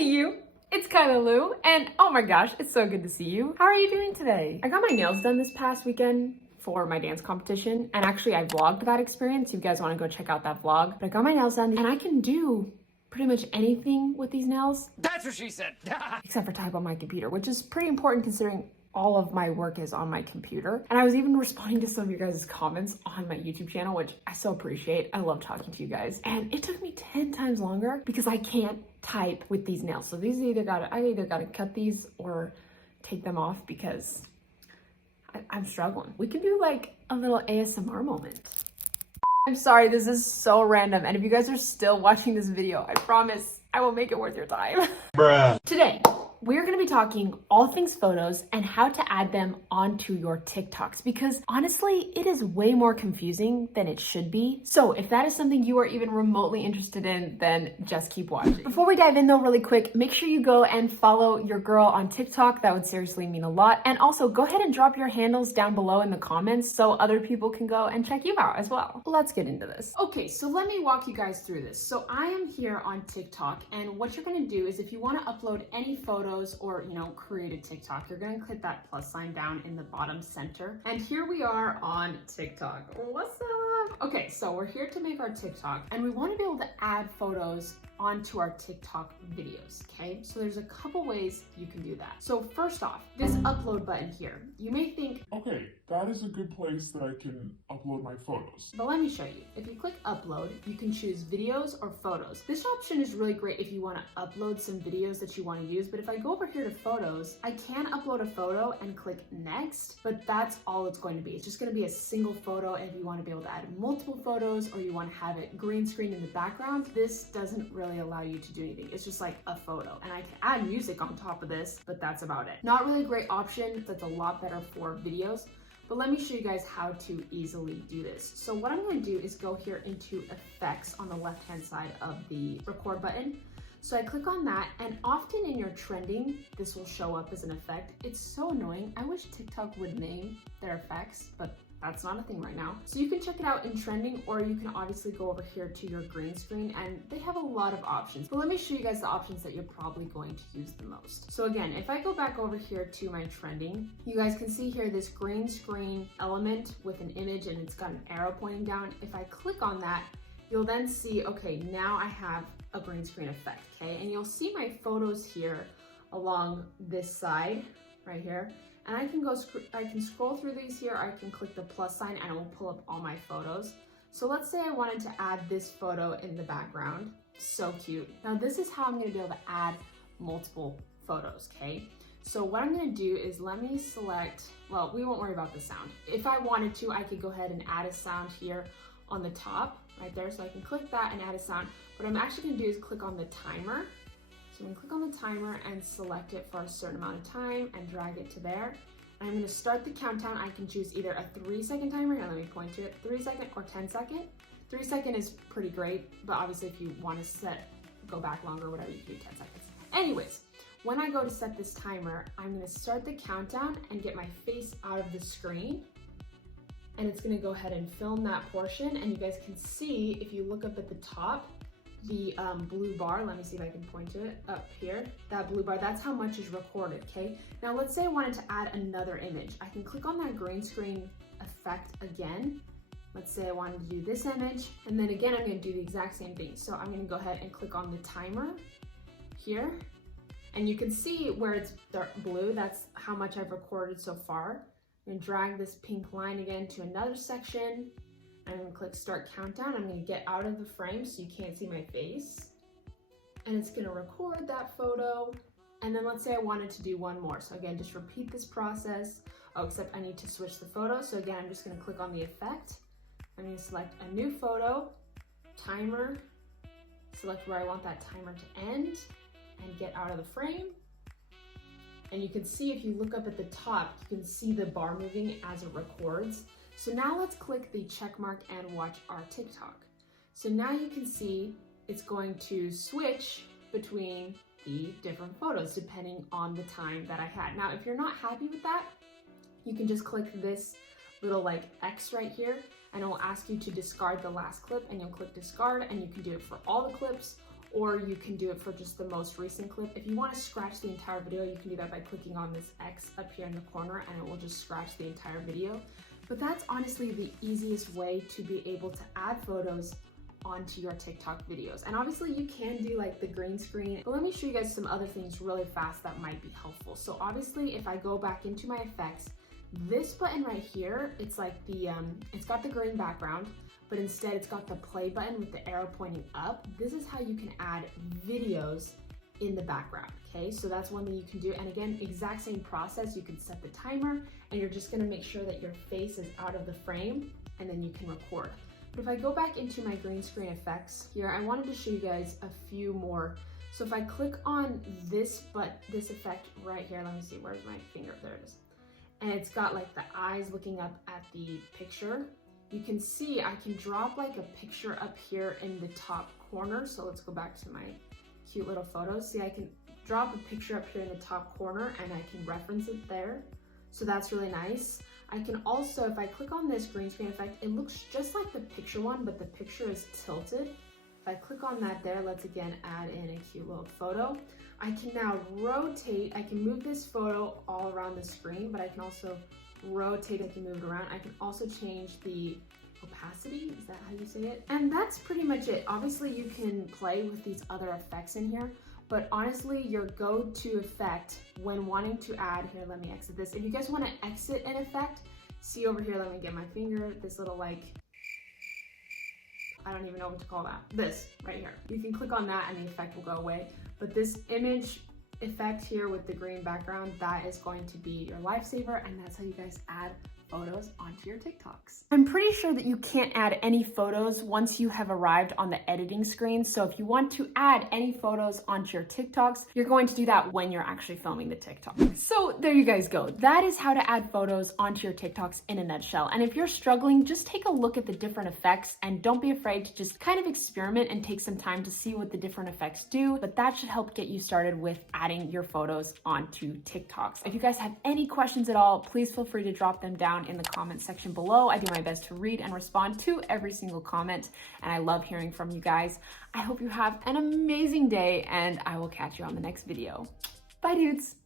Hey you, it's Kyla Lou, and oh my gosh, it's so good to see you. How are you doing today? I got my nails done this past weekend for my dance competition, and actually I vlogged that experience. If you guys want to go check out that vlog, but I got my nails done and I can do pretty much anything with these nails. That's what she said. Except for type on my computer, which is pretty important considering all of my work is on my computer. And I was even responding to some of your guys' comments on my YouTube channel, which I so appreciate. I love talking to you guys. And it took me 10 times longer because I can't type with these nails. So these I either gotta cut these or take them off because I'm struggling. We can do like a little ASMR moment. I'm sorry, this is so random. And if you guys are still watching this video, I promise I will make it worth your time. Bruh. Today, we're gonna be talking all things photos and how to add them onto your TikToks because honestly, it is way more confusing than it should be. So if that is something you are even remotely interested in, then just keep watching. Before we dive in though, really quick, make sure you go and follow your girl on TikTok. That would seriously mean a lot. And also go ahead and drop your handles down below in the comments so other people can go and check you out as well. Let's get into this. Okay, so let me walk you guys through this. So I am here on TikTok, and what you're gonna do is if you wanna upload any photos or, create a TikTok, you're gonna click that plus sign down in the bottom center. And here we are on TikTok. What's up? Okay, so we're here to make our TikTok and we wanna be able to add photos onto our TikTok videos, okay? So there's a couple ways you can do that. So first off, this upload button here, you may think, Okay, that is a good place that I can upload my photos. but let me show you. If you click upload, you can choose videos or photos. This option is really great if you want to upload some videos that you want to use, but if I go over here to photos, I can upload a photo and click next, but that's all it's going to be. It's just going to be a single photo, and if you want to be able to add multiple photos or you want to have it green screen in the background, this doesn't really allow you to do anything. It's just like a photo, and I can add music on top of this, but that's about it. Not really a great option. That's a lot better for videos. But let me show you guys how to easily do this. So what I'm going to do is go here into effects on the left hand side of the record button. So I click on that, and often in your trending, this will show up as an effect. It's so annoying. I wish TikTok would name their effects, but that's not a thing right now. So you can check it out in trending, or you can obviously go over here to your green screen, and they have a lot of options. But let me show you guys the options that you're probably going to use the most. So again, if I go back over here to my trending, you guys can see here this green screen element with an image, and it's got an arrow pointing down. If I click on that, you'll then see, okay, now I have a green screen effect, okay? And you'll see my photos here along this side right here. And I can scroll through these here. I can click the plus sign and it will pull up all my photos. So let's say I wanted to add this photo in the background. So cute. Now this is how I'm gonna be able to add multiple photos, okay? So what I'm gonna do is let me select, well, we won't worry about the sound. If I wanted to, I could go ahead and add a sound here on the top, right there. So I can click that and add a sound. What I'm actually gonna do is click on the timer. So I'm gonna click on the timer and select it for a certain amount of time and drag it to there. And I'm gonna start the countdown. I can choose either a 3-second timer, here let me point to it, 3-second or 10-second. 3-second is pretty great, but obviously if you wanna go back longer or whatever, you can do 10 seconds. Anyways, when I go to set this timer, I'm gonna start the countdown and get my face out of the screen. And it's gonna go ahead and film that portion. And you guys can see, if you look up at the top, the blue bar, let me see if I can point to it up here, that blue bar, that's how much is recorded, okay? Now let's say I wanted to add another image. I can click on that green screen effect again. Let's say I wanted to do this image, and then again, I'm gonna do the exact same thing. So I'm gonna go ahead and click on the timer here, and you can see where it's dark blue, that's how much I've recorded so far. I'm gonna drag this pink line again to another section. I'm gonna click start countdown. I'm gonna get out of the frame so you can't see my face. And it's gonna record that photo. And then let's say I wanted to do one more. So again, just repeat this process. Oh, except I need to switch the photo. So again, I'm just gonna click on the effect. I'm gonna select a new photo, timer, select where I want that timer to end, and get out of the frame. And you can see, if you look up at the top, you can see the bar moving as it records. So now let's click the check mark and watch our TikTok. So now you can see it's going to switch between the different photos depending on the time that I had. Now, if you're not happy with that, you can just click this little like X right here, and it will ask you to discard the last clip, and you'll click discard, and you can do it for all the clips or you can do it for just the most recent clip. If you want to scratch the entire video, you can do that by clicking on this X up here in the corner, and it will just scratch the entire video. But that's honestly the easiest way to be able to add photos onto your TikTok videos. And obviously you can do like the green screen, but let me show you guys some other things really fast that might be helpful. So obviously if I go back into my effects, this button right here, it's like the, it's got the green background, but instead it's got the play button with the arrow pointing up. This is how you can add videos in the background, okay? So that's one thing you can do. And again, exact same process. You can set the timer and you're just gonna make sure that your face is out of the frame and then you can record. But if I go back into my green screen effects here, I wanted to show you guys a few more. So if I click on this effect right here, let me see, where's my finger? There it is. And it's got like the eyes looking up at the picture. You can see I can drop like a picture up here in the top corner. So let's go back to my cute little photos. See, I can drop a picture up here in the top corner and I can reference it there. So that's really nice. I can also, if I click on this green screen effect, it looks just like the picture one, but the picture is tilted. If I click on that there, let's again add in a cute little photo. I can now rotate, I can move this photo all around the screen, but I can also rotate, I can move it around. I can also change the opacity, is that how you say it? And that's pretty much it. Obviously you can play with these other effects in here, but honestly, your go-to effect when wanting to add, here, let me exit this. If you guys want to exit an effect, see over here, let me get my finger, this little like, I don't even know what to call that. This right here. You can click on that and the effect will go away. But this image effect here with the green background, that is going to be your lifesaver, and that's how you guys add photos onto your TikToks. I'm pretty sure that you can't add any photos once you have arrived on the editing screen. So if you want to add any photos onto your TikToks, you're going to do that when you're actually filming the TikTok. So there you guys go. That is how to add photos onto your TikToks in a nutshell. And if you're struggling, just take a look at the different effects and don't be afraid to just kind of experiment and take some time to see what the different effects do. But that should help get you started with adding your photos onto TikToks. If you guys have any questions at all, please feel free to drop them down in the comment section below. I do my best to read and respond to every single comment, and I love hearing from you guys. I hope you have an amazing day, and I will catch you on the next video. Bye, dudes.